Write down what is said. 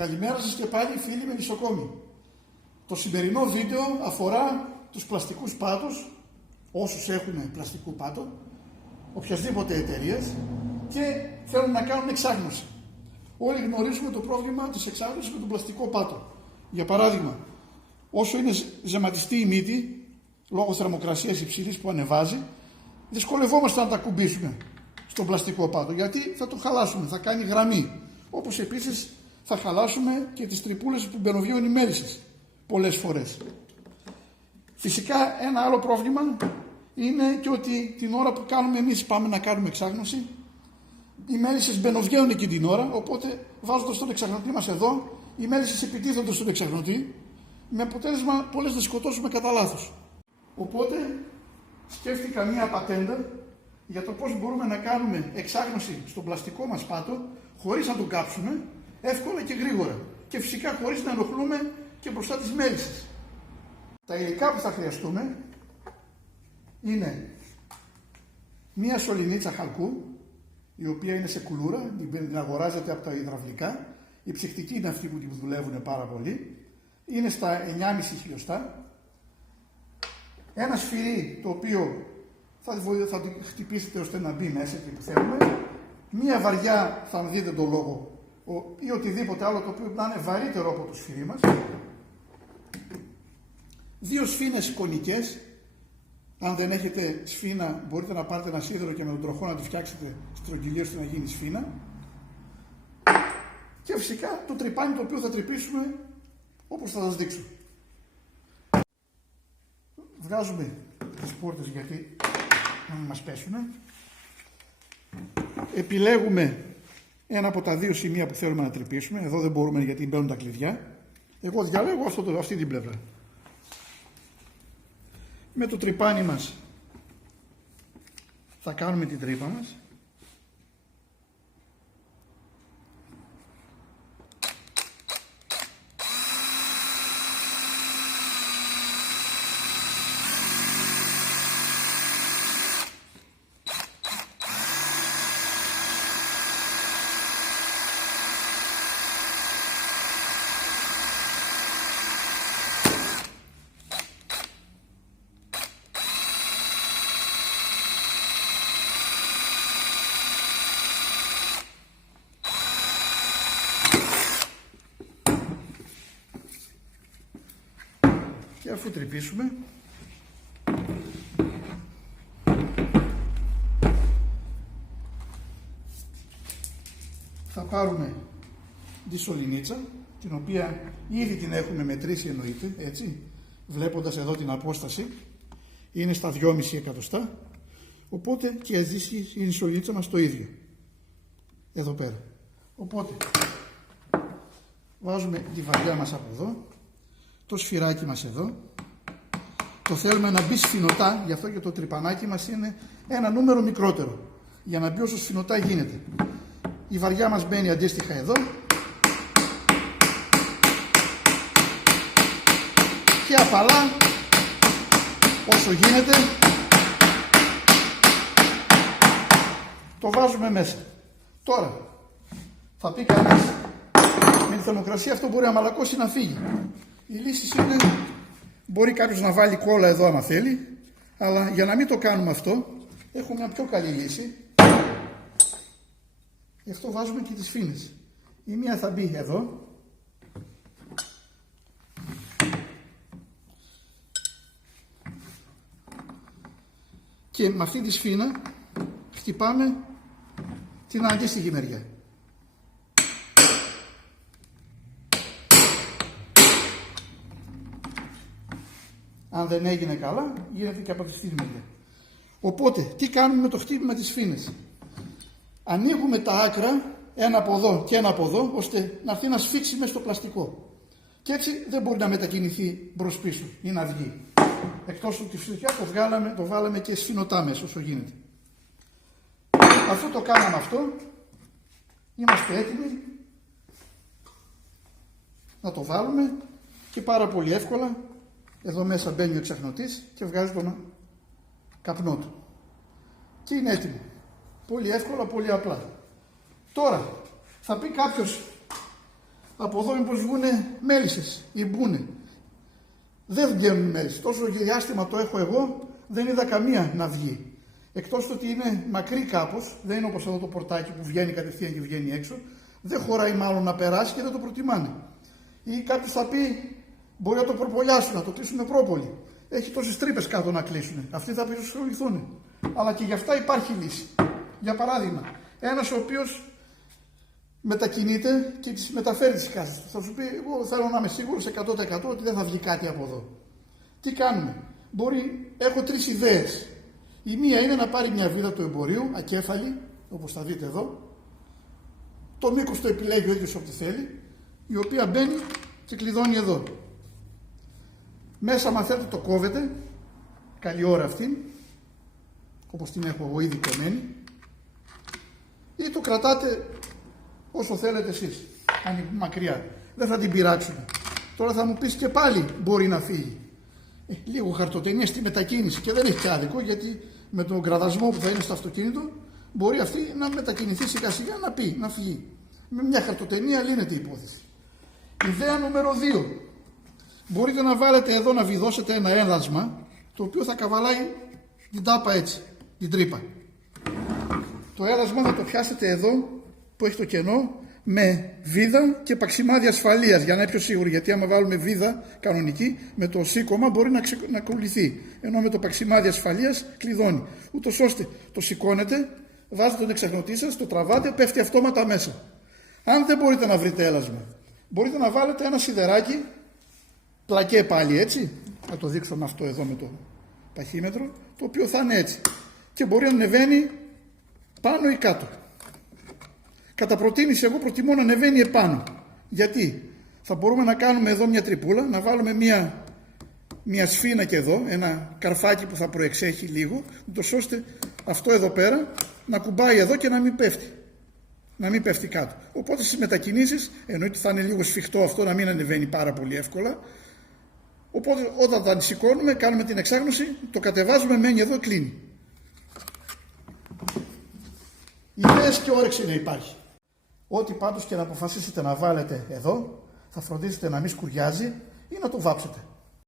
Καλημέρα σας και πάλι φίλοι με νησοκόμοι. Το σημερινό βίντεο αφορά τους πλαστικούς πάτους, όσους έχουν πλαστικού πάτο, οποιασδήποτε εταιρείες και θέλουν να κάνουν εξάγνωση. Όλοι γνωρίζουμε το πρόβλημα της εξάγνωσης με τον πλαστικό πάτο. Για παράδειγμα, όσο είναι ζεματιστή η μύτη, λόγω θερμοκρασίας υψηλής που ανεβάζει, δυσκολευόμαστε να τα κουμπίσουμε στον πλαστικό πάτο, γιατί θα το χαλάσουμε, θα κάνει γραμμή. Όπως επίσης θα χαλάσουμε και τις τρυπούλες που μπαινοβγαίνουν οι μέλισσες πολλές φορές. Φυσικά ένα άλλο πρόβλημα είναι και ότι την ώρα που εμείς πάμε να κάνουμε εξάγνωση, οι μέλισσες μπαινοβγαίνουν εκεί την ώρα, οπότε βάζοντας τον εξαγνωτή μας εδώ, οι μέλισσες επιτίθενται στον εξαγνωτή, με αποτέλεσμα πολλές να σκοτώσουμε κατά λάθος. Οπότε σκέφτηκα μία πατέντα για το πώς μπορούμε να κάνουμε εξάγνωση στον πλαστικό μας πάτο χωρίς να τον κάψουμε, εύκολα και γρήγορα, και φυσικά χωρίς να ενοχλούμε και μπροστά τις μέλισσες. Τα υλικά που θα χρειαστούμε είναι μία σωληνίτσα χαλκού, η οποία είναι σε κουλούρα, την αγοράζετε από τα υδραυλικά. Η ψυχτική είναι αυτή που την δουλεύουν πάρα πολύ. Είναι στα 9,5 χιλιοστά. Ένα σφυρί το οποίο θα την χτυπήσετε ώστε να μπει μέσα εκεί που θέλουμε. Μία βαριά, θα δείτε τον λόγο, ή οτιδήποτε άλλο το οποίο να είναι βαρύτερο από το σφυρί μας. 2 σφήνες κονικές. Αν δεν έχετε σφήνα, μπορείτε να πάρετε ένα σίδερο και με τον τροχό να τη φτιάξετε στρογγυλή ώστε να γίνει σφήνα. Και φυσικά το τρυπάνι το οποίο θα τρυπήσουμε όπως θα σας δείξω. Βγάζουμε τις πόρτες γιατί να μην μας πέσουν. Επιλέγουμε ένα από τα 2 σημεία που θέλουμε να τρυπήσουμε. Εδώ δεν μπορούμε γιατί μπαίνουν τα κλειδιά. Εγώ διαλέγω αυτή την πλευρά. Με το τρυπάνι μας θα κάνουμε την τρύπα μας. Και αφού τρυπήσουμε, θα πάρουμε τη σωληνίτσα, την οποία ήδη την έχουμε μετρήσει, εννοείται, έτσι, βλέποντας εδώ την απόσταση, είναι στα 2,5 εκατοστά, οπότε και έτσι η σωληνίτσα μας το ίδιο, εδώ πέρα. Οπότε βάζουμε τη βαριά μας από εδώ, το σφυράκι μας εδώ, το θέλουμε να μπει σφινωτά, γι' αυτό και το τρυπανάκι μας είναι ένα νούμερο μικρότερο, για να μπει όσο σφινωτά γίνεται. Η βαριά μας μπαίνει αντίστοιχα εδώ και απαλά όσο γίνεται το βάζουμε μέσα. Τώρα θα πει κανείς, με τη θερμοκρασία αυτό μπορεί να μαλακώσει να φύγει. Η λύση είναι, μπορεί κάποιος να βάλει κόλλα εδώ άμα θέλει, αλλά για να μην το κάνουμε αυτό, έχουμε μια πιο καλή λύση. Γι' αυτό βάζουμε και τις φήνες. Η μία θα μπει εδώ. Και με αυτή τη σφήνα χτυπάμε την αντίστοιχη μεριά. Αν δεν έγινε καλά, γίνεται και από τη σφήνη μεριά. Οπότε, τι κάνουμε με το χτύπημα της σφήνης? Ανοίγουμε τα άκρα, ένα από εδώ και ένα από εδώ, ώστε να έρθει να σφίξει μέσα στο πλαστικό. Και έτσι δεν μπορεί να μετακινηθεί μπρος πίσω ή να βγει. Εκτός ότι φυσικά το βάλαμε και σφινωτά μέσα όσο γίνεται. Αφού το κάναμε αυτό, είμαστε έτοιμοι να το βάλουμε και πάρα πολύ εύκολα. Εδώ μέσα μπαίνει ο εξαγνωτής και βγάζει τον καπνό του. Και είναι έτοιμο. Πολύ εύκολα, πολύ απλά. Τώρα, θα πει κάποιος, Από εδώ μήπως βγούνε μέλισσες ή μπούνε. Δεν βγαίνουν μέλισσες. Τόσο διάστημα το έχω εγώ, δεν είδα καμία να βγει. Εκτός ότι είναι μακρύ κάπως, δεν είναι όπως εδώ το πορτάκι που βγαίνει κατευθείαν και βγαίνει έξω. Δεν χωράει μάλλον να περάσει και δεν το προτιμάνε. Ή κάποιος θα πει, μπορεί να το προπολιάσουν, να το κλείσουν με πρόπολη. Έχει τόσες τρύπες κάτω να κλείσουν. Αυτοί θα πισωληθούν. Αλλά και γι' αυτά υπάρχει λύση. Για παράδειγμα, ένας ο οποίος μετακινείται και τις μεταφέρει τις κάστες του. Θα σου πει, εγώ θέλω να είμαι σίγουρος 100% ότι δεν θα βγει κάτι από εδώ. Τι κάνουμε? Έχω τρεις ιδέες. Η μία είναι να πάρει μια βίδα του εμπορίου, ακέφαλη, όπως θα δείτε εδώ. Το μήκος το επιλέγει ο ίδιος ό,τι θέλει, η οποία μπαίνει και κλειδώνει εδώ. Μέσα, αν θέλετε, το κόβετε, καλή ώρα αυτή, όπως την έχω εγώ ήδη κομμένη, ή το κρατάτε όσο θέλετε εσείς, μακριά. Δεν θα την πειράξουν. Τώρα θα μου πεις και πάλι μπορεί να φύγει. Λίγο χαρτοτενία στη μετακίνηση και δεν έχει και άδικο, γιατί με τον κραδασμό που θα είναι στο αυτοκίνητο μπορεί αυτή να μετακινηθεί σιγά σιγά να φύγει. Με μια χαρτοτενία λύνεται η υπόθεση. Ιδέα νούμερο 2. Μπορείτε να βάλετε εδώ να βιδώσετε ένα έλασμα το οποίο θα καβαλάει την τάπα έτσι, την τρύπα. Το έλασμα θα το πιάσετε εδώ που έχει το κενό με βίδα και παξιμάδι ασφαλείας για να είναι πιο σίγουροι, γιατί άμα βάλουμε βίδα κανονική με το σήκωμα μπορεί να κολληθεί, ενώ με το παξιμάδι ασφαλείας κλειδώνει, ούτως ώστε το σηκώνετε, βάζετε τον εξαγνωτή σας, το τραβάτε, πέφτει αυτόματα μέσα. Αν δεν μπορείτε να βρείτε έλασμα, μπορείτε να βάλετε ένα σιδεράκι, πλακέ πάλι έτσι, θα το δείξω με αυτό εδώ με το παχύμετρο, το οποίο θα είναι έτσι και μπορεί να ανεβαίνει πάνω ή κάτω. Κατά προτίμηση εγώ προτιμώ να ανεβαίνει επάνω. Γιατί θα μπορούμε να κάνουμε εδώ μια τρυπούλα, να βάλουμε μια σφίνα και εδώ, ένα καρφάκι που θα προεξέχει λίγο, ούτως ώστε αυτό εδώ πέρα να κουμπάει εδώ και να μην πέφτει. Να μην πέφτει κάτω. Οπότε στις μετακινήσεις, εννοείται θα είναι λίγο σφιχτό αυτό να μην ανεβαίνει πάρα πολύ εύκολα. Οπότε όταν τα σηκώνουμε, κάνουμε την εξάγνωση, το κατεβάζουμε, μένει εδώ, κλείνει. Ιδέες και όρεξη να υπάρχει. Ό,τι πάντως και να αποφασίσετε να βάλετε εδώ, θα φροντίσετε να μην σκουριάζει ή να το βάψετε.